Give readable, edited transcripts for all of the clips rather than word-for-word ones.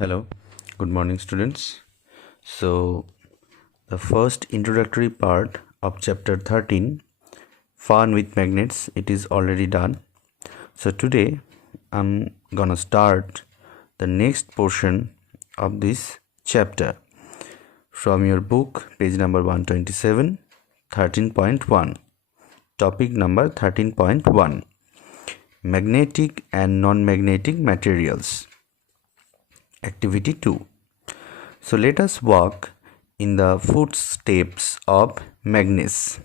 Hello, good morning, students. So, the first introductory part of chapter 13, Fun with Magnets, it is already done. So, today I'm gonna start the next portion of this chapter from your book, page number 127, 13.1. Topic number 13.1, Magnetic and Non-Magnetic Materials. Activity 2. So let us walk in the footsteps of Magnus.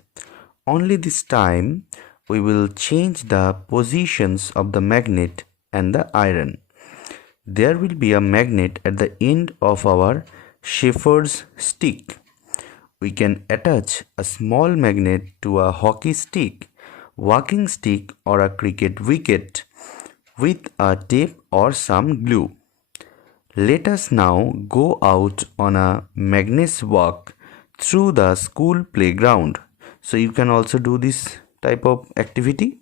Only this time we will change the positions of the magnet and the iron. There will be a magnet at the end of our shepherd's stick. We can attach a small magnet to a hockey stick, walking stick, or a cricket wicket with a tape or some glue. Let us now go out on a Magnus walk through the school playground. So you can also do this type of activity.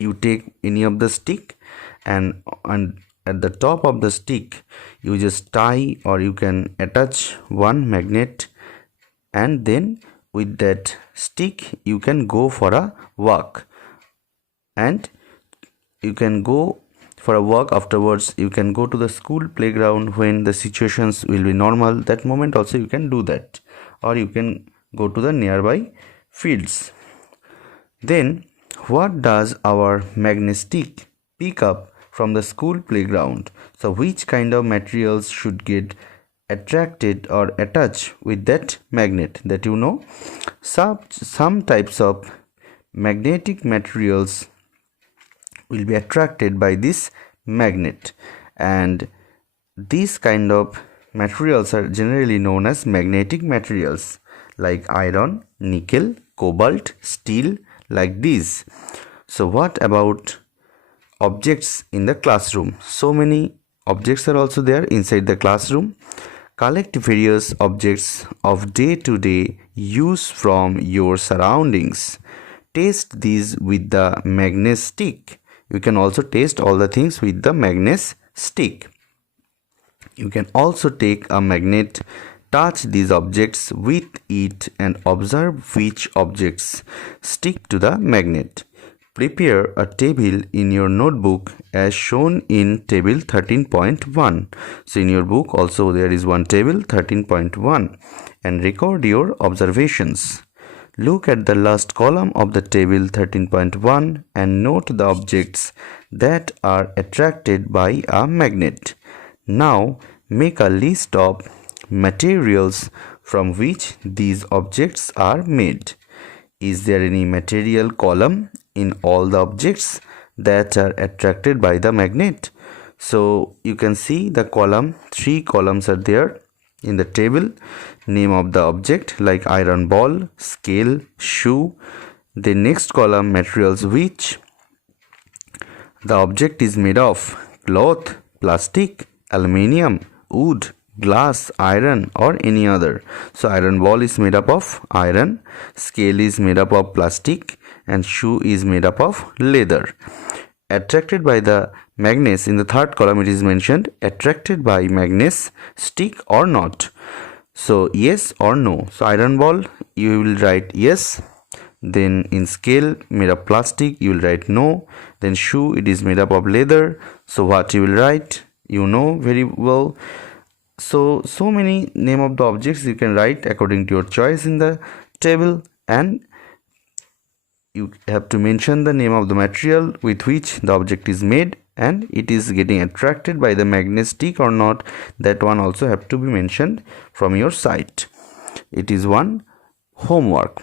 You take any of the stick and at the top of the stick you just tie or you can attach one magnet, and then with that stick you can go for a walk, and you can go for a walk afterwards. You can go to the school playground when the situations will be normal. That moment also you can do that, or you can go to the nearby fields. Then what does our magnet stick pick up from the school playground? So which kind of materials should get attracted or attached with that magnet? That you know, some types of magnetic materials will be attracted by this magnet, and these kind of materials are generally known as magnetic materials, like iron, nickel, cobalt, steel, like these. So what about objects in the classroom? So many objects are also there inside the classroom. Collect various objects of day-to-day use from your surroundings. Test these with the magnet stick. You can also test all the things with the magnet stick. You can also take a magnet, touch these objects with it, and observe which objects stick to the magnet. Prepare a table in your notebook as shown in table 13.1. So in your book also there is one table 13.1, and record your observations. Look at the last column of the table 13.1 and note the objects that are attracted by a magnet. Now make a list of materials from which these objects are made. Is there any material column in all the objects that are attracted by the magnet? So you can see the column, 3 columns are there in the table. Name of the object like iron ball, scale, shoe. The next column, materials which the object is made of: cloth, plastic, aluminium, wood, glass, iron, or any other. So iron ball is made up of iron, scale is made up of plastic, and shoe is made up of leather. Attracted by the magnets, in the third column it is mentioned attracted by magnets stick or not. So yes or no. So iron ball you will write yes. Then in scale made of plastic you will write no. Then shoe, it is made up of leather. So what you will write, you know very well. So many name of the objects you can write according to your choice in the table, and you have to mention the name of the material with which the object is made, and it is getting attracted by the magnet stick or not. That one also have to be mentioned from your side. It is one homework.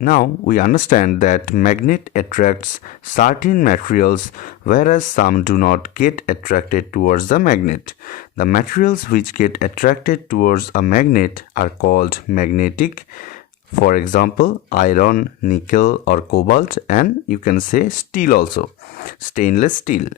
Now we understand that magnet attracts certain materials, whereas some do not get attracted towards the magnet. The materials which get attracted towards a magnet are called magnetic. For example, iron, nickel, or cobalt, and you can say steel also, stainless steel.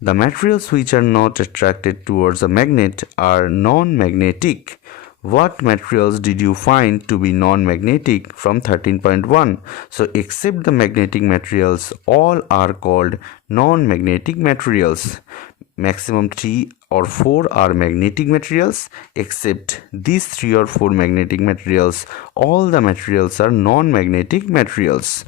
The materials which are not attracted towards a magnet are non-magnetic. What materials did you find to be non-magnetic from 13.1? So except the magnetic materials, all are called non-magnetic materials. maximum 3 or 4 are magnetic materials. Except these 3 or 4 magnetic materials, all the materials are non-magnetic materials.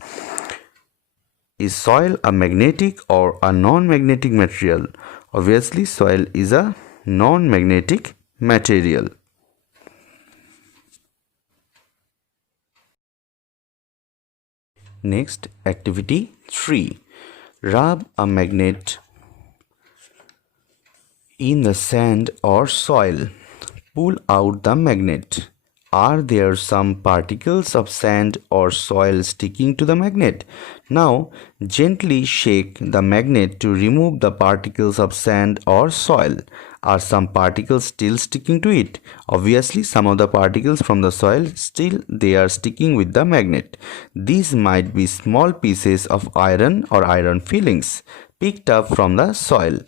Is soil a magnetic or a non-magnetic material? Obviously, soil is a non-magnetic material. Next, activity 3. Rub a magnet in the sand or soil. Pull out the magnet. Are there some particles of sand or soil sticking to the magnet? Now, gently shake the magnet to remove the particles of sand or soil. Are some particles still sticking to it? Obviously, some of the particles from the soil still they are sticking with the magnet. These might be small pieces of iron or iron fillings picked up from the soil.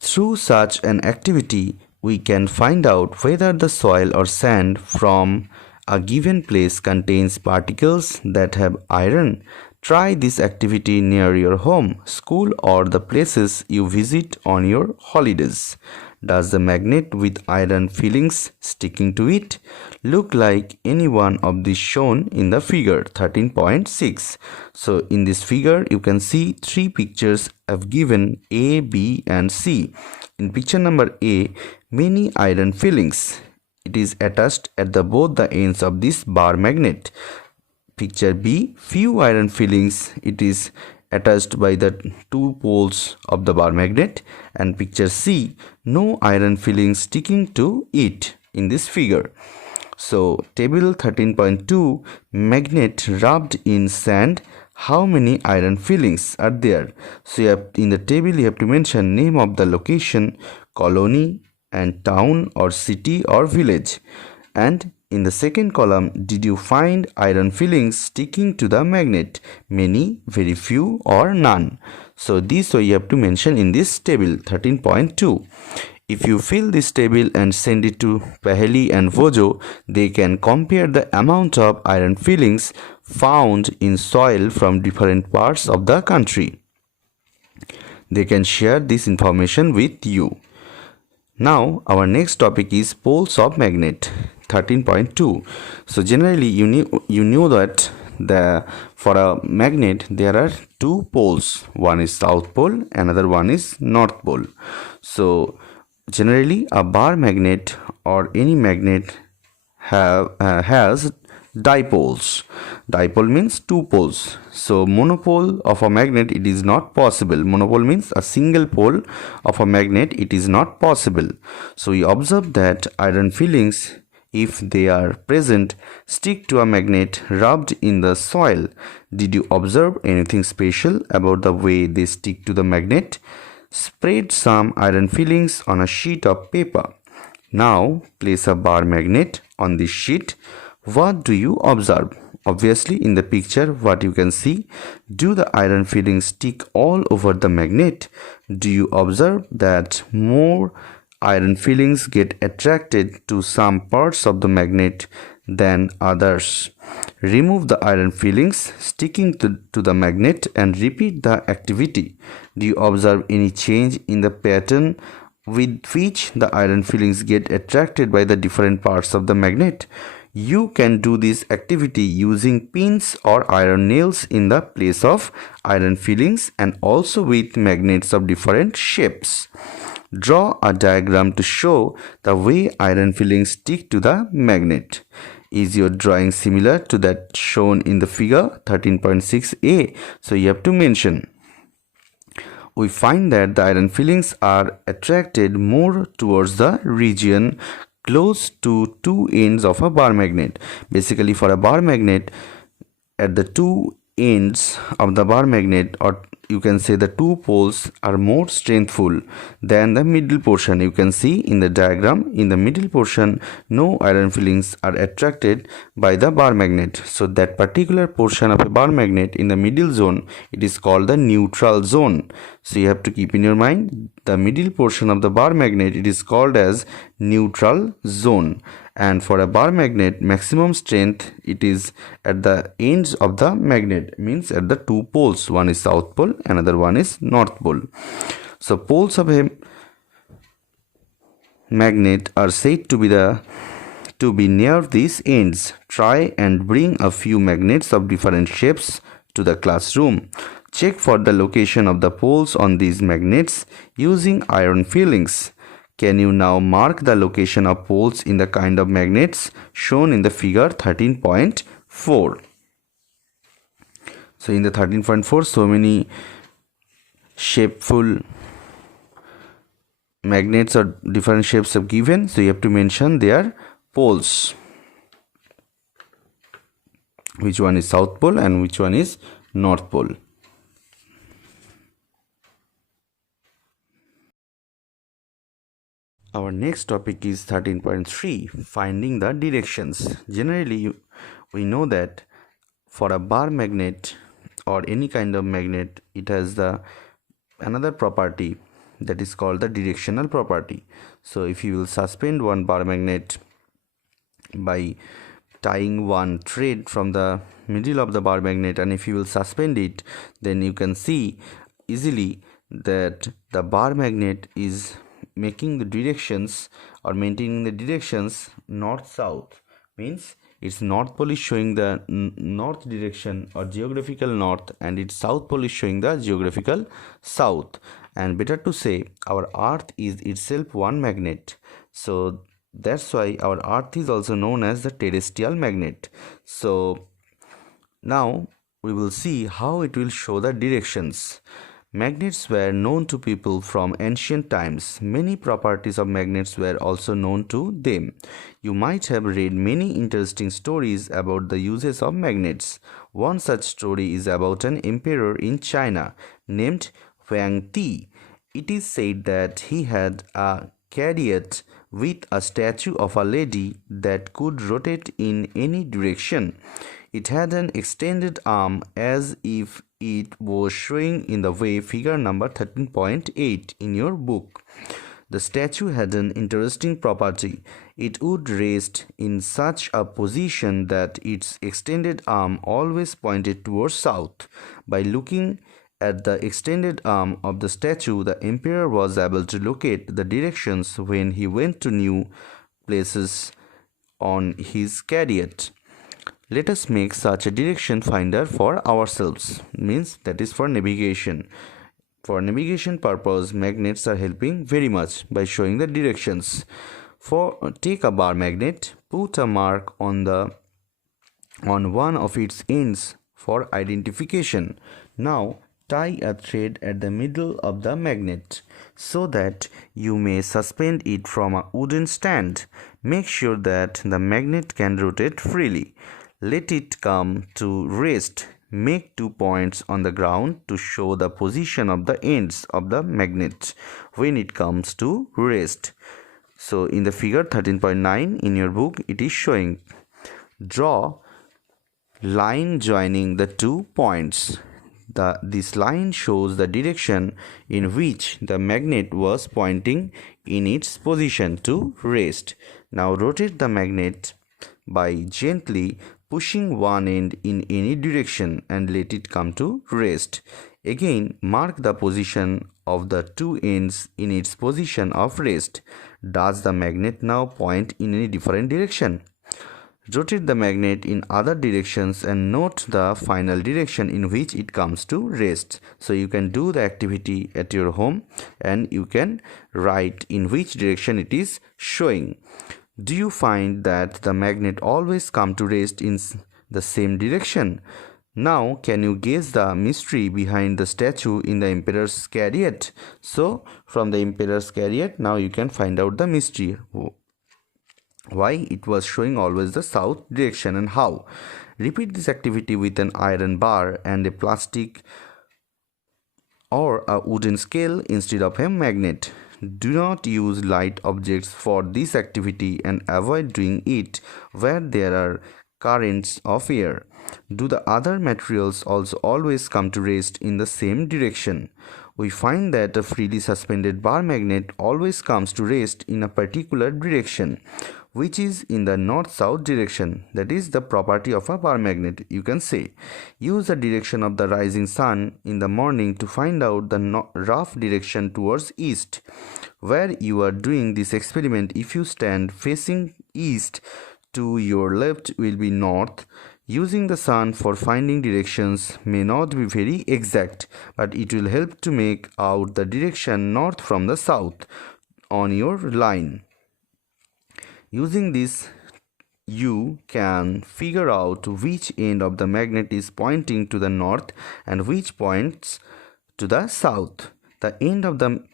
Through such an activity, we can find out whether the soil or sand from a given place contains particles that have iron. Try this activity near your home, school, or the places you visit on your holidays. Does the magnet with iron fillings sticking to it look like any one of these shown in the figure 13.6? So in this figure you can see 3 pictures have given A, B and C. In picture number A, many iron fillings. It is attached at both the ends of this bar magnet. Picture B, few iron fillings. It is attached by the 2 poles of the bar magnet. And picture C, no iron fillings sticking to it in this figure. So table 13.2, magnet rubbed in sand. How many iron fillings are there? So in the table you have to mention name of the location, colony and town or city or village. And in the second column, did you find iron fillings sticking to the magnet? Many, very few or none. So this way you have to mention in this table 13.2. If you fill this table and send it to Paheli and Vojo, they can compare the amount of iron fillings found in soil from different parts of the country. They can share this information with you. Now our next topic is poles of magnet 13.2. So generally you know that for a magnet there are 2 poles. One is south pole, another one is north pole. So generally a bar magnet or any magnet has dipoles. Dipole means 2 poles. So monopole of a magnet, it is not possible. Monopole means a single pole of a magnet, it is not possible. So we observe that iron fillings, if they are present, stick to a magnet rubbed in the soil. Did you observe anything special about the way they stick to the magnet? Spread some iron fillings on a sheet of paper. Now place a bar magnet on this sheet. What do you observe? Obviously in the picture what you can see, do the iron fillings stick all over the magnet? Do you observe that more iron fillings get attracted to some parts of the magnet than others? Remove the iron fillings sticking to the magnet and repeat the activity. Do you observe any change in the pattern with which the iron fillings get attracted by the different parts of the magnet? You can do this activity using pins or iron nails in the place of iron fillings and also with magnets of different shapes. Draw a diagram to show the way iron fillings stick to the magnet. Is your drawing similar to that shown in the figure 13.6a? So you have to mention. We find that the iron fillings are attracted more towards the region close to 2 ends of a bar magnet. Basically for a bar magnet, at the 2 ends of the bar magnet, or you can say the 2 poles, are more strengthful than the middle portion. You can see in the diagram, in the middle portion no iron fillings are attracted by the bar magnet. So that particular portion of a bar magnet in the middle zone, it is called the neutral zone. So you have to keep in your mind the middle portion of the bar magnet, it is called as neutral zone. And for a bar magnet, maximum strength, it is at the ends of the magnet, means at the two poles. One is south pole, another one is north pole. So poles of a magnet are said to be near these ends. Try and bring a few magnets of different shapes to the classroom. Check for the location of the poles on these magnets using iron fillings. Can you now mark the location of poles in the kind of magnets shown in the figure 13.4? So in the 13.4, so many shapeful magnets or different shapes are given, so you have to mention their poles, which one is south pole and which one is north pole. Our next topic is 13.3, finding the directions. Generally, we know that for a bar magnet or any kind of magnet, it has the another property that is called the directional property. So if you will suspend one bar magnet by tying one thread from the middle of the bar magnet, and if you will suspend it, then you can see easily that the bar magnet is making the directions or maintaining the directions north south, means its north pole is showing the north direction or geographical north, and its south pole is showing the geographical south. And better to say, our earth is itself one magnet, so that's why our earth is also known as the terrestrial magnet. So now we will see how it will show the directions. Magnets were known to people from ancient times. Many properties of magnets were also known to them. You might have read many interesting stories about the uses of magnets. One such story is about an emperor in China named Huang Ti. It is said that he had a chariot with a statue of a lady that could rotate in any direction. It had an extended arm as if it was showing in the way figure number 13.8 in your book. The statue had an interesting property. It would rest in such a position that its extended arm always pointed towards south. By looking at the extended arm of the statue, the emperor was able to locate the directions when he went to new places on his chariot. Let us make such a direction finder for ourselves, means that is for navigation. For navigation purpose, magnets are helping very much by showing the directions. Take a bar magnet, put a mark on one of its ends for identification. Now tie a thread at the middle of the magnet so that you may suspend it from a wooden stand. Make sure that the magnet can rotate freely. Let it come to rest. Make 2 points on the ground to show the position of the ends of the magnet when it comes to rest. So in the figure 13.9 in your book, it is showing. Draw line joining the 2 points. This line shows the direction in which the magnet was pointing in its position to rest. Now rotate the magnet by gently pushing one end in any direction and let it come to rest. Again, mark the position of the two ends in its position of rest. Does the magnet now point in any different direction? Rotate the magnet in other directions and note the final direction in which it comes to rest. So you can do the activity at your home and you can write in which direction it is showing. Do you find that the magnet always comes to rest in the same direction? Now, can you guess the mystery behind the statue in the emperor's chariot? So, from the emperor's chariot, now you can find out the mystery. Why it was showing always the south direction and how. Repeat this activity with an iron bar and a plastic or a wooden scale instead of a magnet. Do not use light objects for this activity and avoid doing it where there are currents of air. Do the other materials also always come to rest in the same direction? we find that a freely suspended bar magnet always comes to rest in a particular direction, which is in the north-south direction. That is the property of a bar magnet, you can say. Use the direction of the rising sun in the morning to find out the rough direction towards east. Where you are doing this experiment, if you stand facing east, to your left will be north. Using the sun for finding directions may not be very exact, but it will help to make out the direction north from the south on your line. Using this, you can figure out which end of the magnet is pointing to the north and which points to the south. The end of the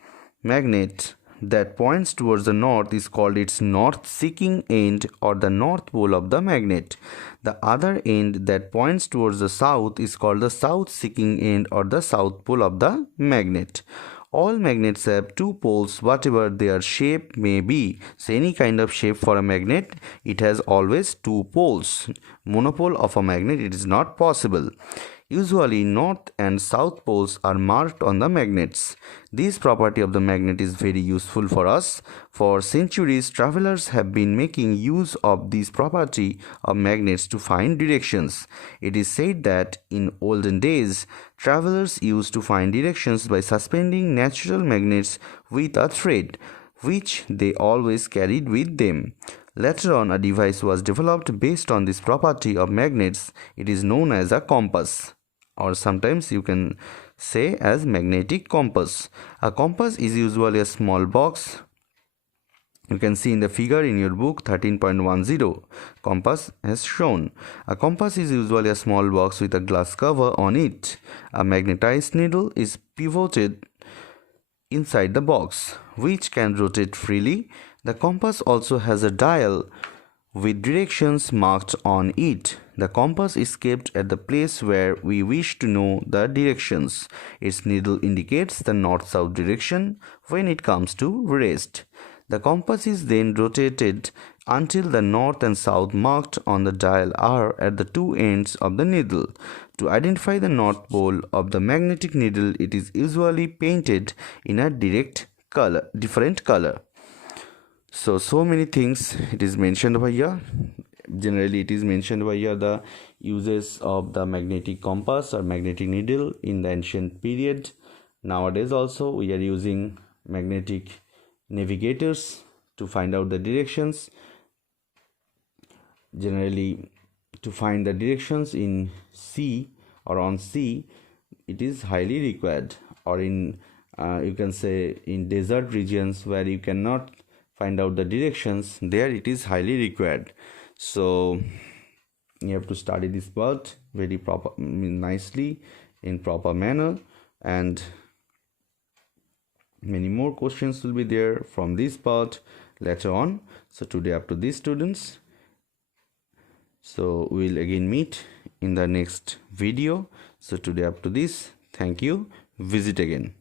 magnet that points towards the north is called its north-seeking end, or the north pole of the magnet. The other end that points towards the south is called the south-seeking end, or the south pole of the magnet. All magnets have two poles, whatever their shape may be. So any kind of shape for a magnet, it has always two poles. Monopole of a magnet, it is not possible. Usually north and south poles are marked on the magnets. This property of the magnet is very useful for us. For centuries, travelers have been making use of this property of magnets to find directions. It is said that in olden days, travelers used to find directions by suspending natural magnets with a thread, which they always carried with them. Later on, a device was developed based on this property of magnets. It is known as a compass, or sometimes you can say as magnetic compass. A compass is usually a small box. You can see in the figure in your book 13.10, compass has shown. A compass is usually a small box with a glass cover on it. A magnetized needle is pivoted inside the box, which can rotate freely. The compass also has a dial with directions marked on it. The compass is kept at the place where we wish to know the directions. Its needle indicates the north-south direction when it comes to rest. The compass is then rotated until the north and south marked on the dial are at the two ends of the needle. To identify the north pole of the magnetic needle, it is usually painted in a different color. So many things it is mentioned over here. Generally, it is mentioned over here the uses of the magnetic compass or magnetic needle in the ancient period. Nowadays also we are using magnetic navigators to find out the directions. Generally, to find the directions in sea or on sea, it is highly required, or in you can say in desert regions where you cannot find out the directions, there it is highly required. So you have to study this part very nicely in proper manner, and many more questions will be there from this part later on. So today up to these students. So we'll again meet in the next video. So today up to this. Thank you. Visit again.